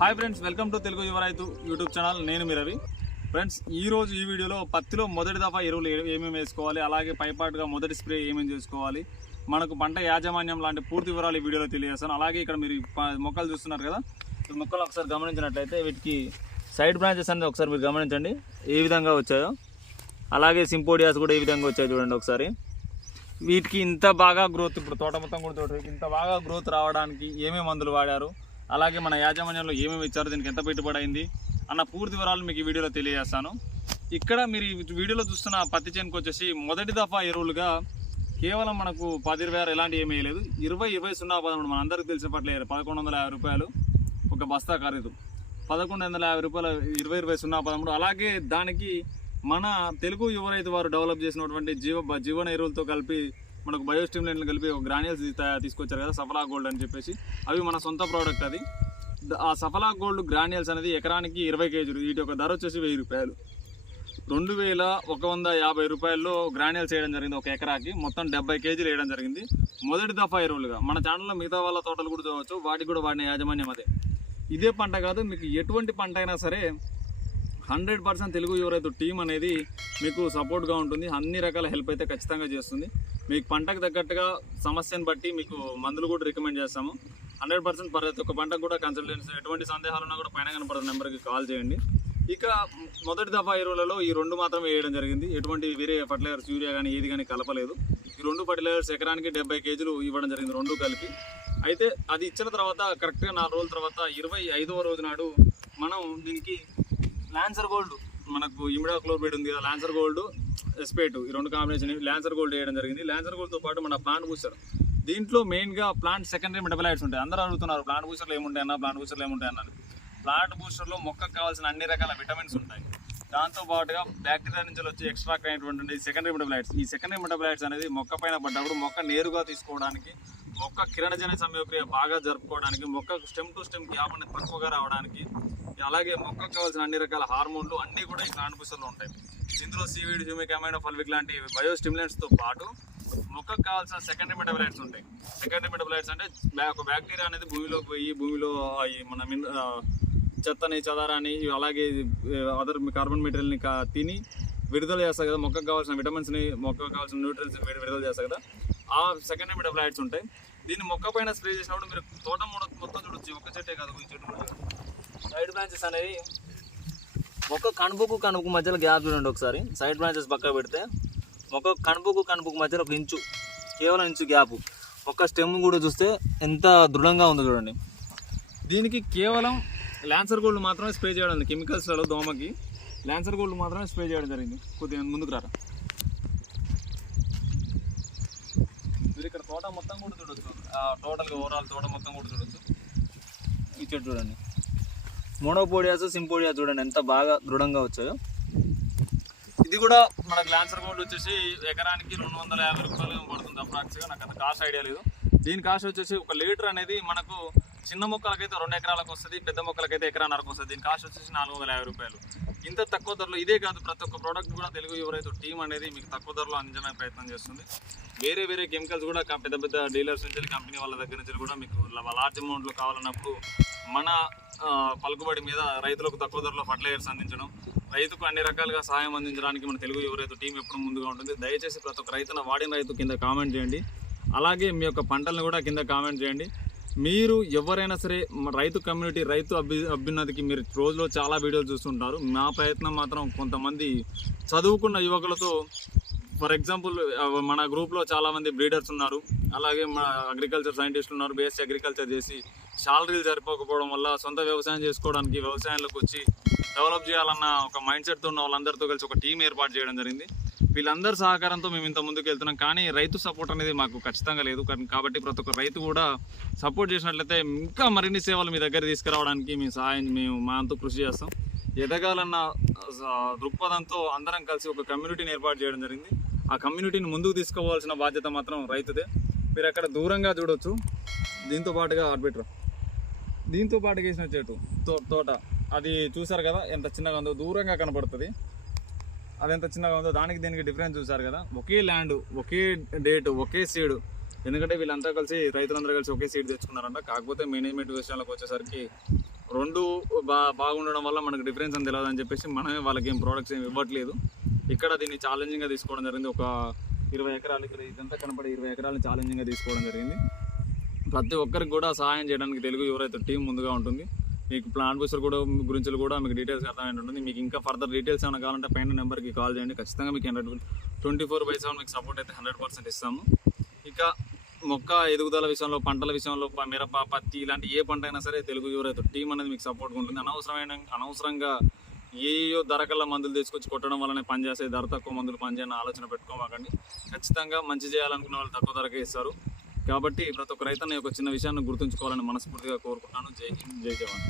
Hi friends welcome to Telugu Yuva Raithu YouTube channel నేను మీ Ravi friends ఈ రోజు ఈ వీడియోలో పత్తిలో మొదటి దఫా ఎరువులు ఏమేమి వేసుకోవాలి అలాగే పైపాటుగా మొదటి స్ప్రే ఏమేమి చేసుకోవాలి మనకు పంట యాజమాన్యం లాంటి పూర్తి వివరాలు ఈ వీడియోలో తెలియజేస్తాను. అలాగే ఇక్కడ మీరు మొక్కలు చూస్తున్నారు కదా మొక్కలు ఒకసారి గమనించినట్లయితే వీటికి సైడ్ బ్రాంచెస్ అనేది ఒకసారి మీరు గమనించండి. ఏ విధంగా వచ్చాయో అలాగే సింపోడియాస్ కూడా ఏ విధంగా వచ్చాయో చూడండి ఒకసారి. వీటికి ఇంత బాగా గ్రోత్ ఇప్పుడు తోట మొత్తం కూడా తోట ఇంత బాగా గ్రోత్ రావడానికి ఏమేమి మందులు వాడారు అలాగే మన యాజమాన్యంలో ఏమేమి ఇచ్చారు దీనికి ఎంత పెట్టుబడి అయింది అన్న పూర్తి వివరాలు మీకు ఈ వీడియోలో తెలియజేస్తాను. ఇక్కడ మీరు ఈ వీడియోలో చూస్తున్న పత్తి చేనుకు వచ్చేసి మొదటి దఫా ఎరువులుగా కేవలం మనకు పది ఇరవై ఆరు ఎలాంటి ఏమీ లేదు. ఇరవై ఇరవై సున్నా పదమూడు మన అందరికీ తెలిసిన పట్లేదు పదకొండు వందల యాభై రూపాయలు ఒక బస్తా ఖరీదు. పదకొండు వందల యాభై రూపాయలు ఇరవై ఇరవై సున్నా పదమూడు. అలాగే దానికి మన తెలుగు యువ రైతు వారు డెవలప్ చేసినటువంటి జీవ జీవన ఎరువులతో కలిపి మనకు బయోస్టిమ్యులెంట్లు కలిపి ఒక గ్రాన్యూల్స్ తీసుకొచ్చారు కదా సఫలా గోల్డ్ అని చెప్పేసి. అవి మన సొంత ప్రోడక్ట్ అది. ఆ సఫలా గోల్డ్ గ్రాన్యూల్స్ అనేది ఎకరానికి ఇరవై కేజీలు. వీటి యొక్క ధర వచ్చేసి వెయ్యి రూపాయలు. రెండు వేల ఒక వంద యాభై రూపాయల్లో గ్రాన్యూల్స్ వేయడం జరిగింది ఒక ఎకరాకి. మొత్తం డెబ్బై కేజీలు వేయడం జరిగింది. మొదటి దఫా ఎరువులుగా. మన ఛానల్లో మిగతా వాళ్ళ తోటలు కూడా చూడవచ్చు. వాటికి కూడా వాడిన యాజమాన్యం అదే. ఇదే పంట కాదు మీకు ఎటువంటి పంట అయినా సరే hundred percent Telugu Yuvaraithu team అనేది మీకు సపోర్ట్గా ఉంటుంది. అన్ని రకాల హెల్ప్ అయితే ఖచ్చితంగా చేస్తుంది. మీకు పంటకు తగ్గట్టుగా సమస్యను బట్టి మీకు మందులు కూడా రికమెండ్ చేస్తాము. హండ్రెడ్ పర్సెంట్ ప్రతి ఒక్క పంటకు కూడా కన్సల్టెన్సీ ఎటువంటి సందేహాలు ఉన్నా కూడా పైన కనపడుతున్న నెంబర్కి కాల్ చేయండి. ఇక మొదటి దఫా ఎరువులలో ఈ రెండు మాత్రమే వేయడం జరిగింది. ఎటువంటి వేరే ఫర్టిలైజర్స్ యూరియా కానీ ఏది కానీ కలపలేదు. ఈ రెండు ఫర్టిలైజర్స్ ఎకరానికి డెబ్బై కేజీలు ఇవ్వడం జరిగింది రెండు కలిపి. అయితే అది ఇచ్చిన తర్వాత కరెక్ట్గా నాలుగు రోజుల తర్వాత ఇరవై ఐదవ రోజు నాడు మనం దీనికి లాన్సర్ గోల్డ్ మనకు ఇమిడా క్లోర్బైడ్ ఉంది కదా లాన్సర్ గోల్డ్ ఎస్పేట్ ఈ రెండు కాంబినేషన్ ల్యాన్సర్ గోల్డ్ వేయడం జరిగింది. ల్యాన్సర్ గోల్డ్తో పాటు మన ప్లాంట్ బూస్టర్ దీంట్లో మెయిన్గా ప్లాంట్ సెకండరీ మెటబలైట్స్ ఉంటాయి. అందరూ అడుగుతున్నారు ప్లాంట్ బూస్టర్లు ఏముంటాయన్నా ప్లాంట్ బూస్టర్లు ఏముంటాయి ప్లాంట్ బూస్టర్లో మొక్కకు కావాల్సిన అన్ని రకాల విటమిన్స్ ఉంటాయి. దాంతో పాటుగా బ్యాక్టీరియా నుంచి వచ్చి ఎక్స్ట్రాక్ట్ అయినటువంటి సెకండరీ మెటబలైట్స్ ఈ సెకండరీ మెటబలైట్స్ అనేది మొక్క పైన పడ్డప్పుడు మొక్క నేరుగా తీసుకోవడానికి మొక్క కిరణజన్య సమయక్రియ బాగా జరుపుకోవడానికి మొక్క స్టెమ్ టు స్టెమ్ గ్యాప్ అనేది తక్కువగా రావడానికి అలాగే మొక్కకు కావాల్సిన అన్ని రకాల హార్మోన్లు అన్నీ కూడా ఈ ప్లాంట్ పుస్తల్లో ఉంటాయి. ఇందులో సీవీడ్ హ్యూమిక్ అమైనో ఫల్విక్ లాంటి బయో తో పాటు మొక్కకు కావాల్సిన సెకండరీ మెటబలైట్స్ ఉంటాయి. సెకండరీ మెటబలైట్స్ అంటే ఒక బ్యాక్టీరియా అనేది భూమిలోకి పోయి భూమిలో ఈ మన మిన్ చెత్తని చదారాన్ని అలాగే అదర్ కార్బన్ మెటీరియల్ని కా తిని విడుదల చేస్తాయి కదా మొక్కకు కావాల్సిన విటమిన్స్ని మొక్కకు కావాల్సిన న్యూట్రియన్స్ విడుదల చేస్తాయి కదా ఆ సెకండరీ మెటబలైట్స్ ఉంటాయి. దీన్ని మొక్క పైన స్ప్రే చేసినప్పుడు మీరు తోట మొత్తం చూడొచ్చు ఒక్క చెట్టే కాదు ఈ చెట్టు కూడా. సైడ్ బ్రాంచెస్ అనేవి మొక్క కణుపుకు కణుపుకు మధ్యలో గ్యాప్ చూడండి ఒకసారి. సైడ్ బ్రాంచెస్ పక్క పెడితే మొక్క కణుపుకు కణుపుకు మధ్యలో ఒక ఇంచు కేవలం ఇంచు గ్యాప్. ఒక్క స్టెమ్ కూడా చూస్తే ఎంత దృఢంగా ఉందో చూడండి. దీనికి కేవలం ల్యాన్సర్ గోల్డ్ మాత్రమే స్ప్రే చేయడం కెమికల్స్లలో దోమకి ల్యాన్సర్ గోల్డ్ మాత్రమే స్ప్రే చేయడం జరిగింది. కొద్దిగా ముందుకు రారా. మీరు ఇక్కడ తోట మొత్తం కూడా చూడొచ్చు. టోటల్గా ఓవరాల్ తోట మొత్తం కూడా చూడొచ్చు. ఈ చెట్టు చూడండి. మోనోపోడియాస్ సింపోడియా చూడండి ఎంత బాగా దృఢంగా వచ్చాయో. ఇది కూడా మన గ్లాన్సర్ గోల్డ్ వచ్చేసి ఎకరానికి రెండు వందల యాభై రూపాయలు పడుతుంది అప్రాక్స్గా. నాకు అంత కాస్ట్ ఐడియా లేదు. దీని కాస్ట్ వచ్చేసి ఒక లీటర్ అనేది మనకు చిన్న మొక్కలకైతే రెండు ఎకరాలకు వస్తుంది పెద్ద మొక్కలకైతే ఎకరాన్నరకు వస్తుంది. దీని కాస్ట్ వచ్చేసి నాలుగు వందల యాభై రూపాయలు. ఇంత తక్కువ ధరలో ఇదే కాదు ప్రతి ఒక్క ప్రోడక్ట్ కూడా తెలుగు ఎవరైతే టీం అనేది మీకు తక్కువ ధరలో అందించడానికి ప్రయత్నం చేస్తుంది. వేరే వేరే కెమికల్స్ కూడా పెద్ద పెద్ద డీలర్స్ నుంచి కంపెనీ వాళ్ళ దగ్గర నుంచి కూడా మీకు లార్జ్ అమౌంట్లో కావాలన్నప్పుడు మన పలుకుబడి మీద రైతులకు తక్కువ ధరలో ఫర్టిలైజర్స్ అందించడం రైతుకు అన్ని రకాలుగా సహాయం అందించడానికి మన తెలుగు యువరైతు టీం ఎప్పుడు ముందుగా ఉంటుంది దయచేసి ప్రతి ఒక్క రైతున వాడిన రైతు కింద కామెంట్ చేయండి. అలాగే మీ యొక్క పంటలను కూడా కింద కామెంట్ చేయండి. మీరు ఎవరైనా సరే రైతు కమ్యూనిటీ రైతు అభ్యు అభ్యున్నతికి మీరు రోజులో చాలా వీడియోలు చూస్తుంటారు. మా ప్రయత్నం మాత్రం కొంతమంది చదువుకున్న యువకులతో ఫర్ ఎగ్జాంపుల్ మన గ్రూప్లో చాలామంది బ్రీడర్స్ ఉన్నారు. అలాగే మన అగ్రికల్చర్ సైంటిస్టులు ఉన్నారు బేస్ అగ్రికల్చర్ చేసి శాలరీలు సరిపోకపోవడం వల్ల సొంత వ్యవసాయం చేసుకోవడానికి వ్యవసాయంలోకి వచ్చి డెవలప్ చేయాలన్న ఒక మైండ్ సెట్తో ఉన్న వాళ్ళందరితో కలిసి ఒక టీం ఏర్పాటు చేయడం జరిగింది. వీళ్ళందరి సహకారంతో మేము ఇంత ముందుకు వెళ్తున్నాం. కానీ రైతు సపోర్ట్ అనేది మాకు ఖచ్చితంగా లేదు. కానీ- కాబట్టి ప్రతి ఒక్క రైతు కూడా సపోర్ట్ చేసినట్లయితే ఇంకా మరిన్ని సేవలు మీ దగ్గర తీసుకురావడానికి మేము సహాయం మేము మా అంతా కృషి చేస్తాం. ఎదగాలన్న దృక్పథంతో అందరం కలిసి ఒక కమ్యూనిటీని ఏర్పాటు చేయడం జరిగింది. ఆ కమ్యూనిటీని ముందుకు తీసుకోవాల్సిన బాధ్యత మాత్రం రైతుదే. మీరు అక్కడ దూరంగా చూడొచ్చు. దీంతో పాటుగా ఆర్బిటర్. దీంతో పాటు వేసిన చెట్టు తో- తోట. అది చూసారు కదా? ఎంత చిన్నగా ఉందో. దూరంగా కనపడుతుంది. అది ఎంత చిన్నగా ఉందో దానికి దీనికి డిఫరెన్స్ చూసారు కదా. ఒకే ల్యాండ్ ఒకే డేట్ ఒకే సీడ్ ఎందుకంటే వీళ్ళంతా కలిసి రైతులందరూ కలిసి ఒకే సీడ్ తెచ్చుకున్నారంట. కాకపోతే మేనేజ్మెంట్ విషయాలకు వచ్చేసరికి రెండు బా బాగుండడం వల్ల మనకు డిఫరెన్స్ అని తెలియదు అని చెప్పేసి మనమే వాళ్ళకి ఏం ప్రోడక్ట్స్ ఏమి ఇవ్వట్లేదు. ఇక్కడ దీన్ని ఛాలెంజింగ్గా తీసుకోవడం జరిగింది. ఒక ఇరవై ఎకరాలు ఇక్కడ ఇదంతా కనపడే ఇరవై ఎకరాలు ఛాలెంజింగ్గా తీసుకోవడం జరిగింది. ప్రతి ఒక్కరికి కూడా సహాయం చేయడానికి తెలుగు ఎవరైతే టీం ముందుగా ఉంటుంది. మీకు ప్లాంట్ బూస్టర్ కూడా గురించి కూడా మీకు డీటెయిల్స్ అర్థమైనట్టు ఉంటుంది. మీకు ఇంకా ఫర్దర్ డీటెయిల్స్ ఏమైనా కావాలంటే పైన నెంబర్కి కాల్ చేయండి. ఖచ్చితంగా మీకు hundred twenty four by seven మీకు సపోర్ట్ అయితే హండ్రెడ్ పర్సెంట్ ఇస్తాము. ఇక మొక్క ఎదుగుదల విషయంలో పంటల విషయంలో మిరప పత్తి ఇలాంటి ఏ పంట అయినా సరే తెలుగు యువరైతే టీం అనేది మీకు సపోర్ట్గా ఉంటుంది. అనవసరమైన అనవసరంగా ఏయో ధరకల్లా మందులు తీసుకొచ్చి కొట్టడం వల్లనే పనిచేసే ధర తక్కువ మందులు పనిచేయని ఆలోచన పెట్టుకోమాకండి. ఖచ్చితంగా మంచి చేయాలనుకున్న వాళ్ళు తక్కువ ధరకే ఇస్తారు. కాబట్టి ప్రతి ఒక్క రైతన్న యొక్క చిన్న విషయాన్ని గుర్తుంచుకోవాలని మనస్ఫూర్తిగా కోరుకుంటున్నాను. జై హింద్ జై జవాన్.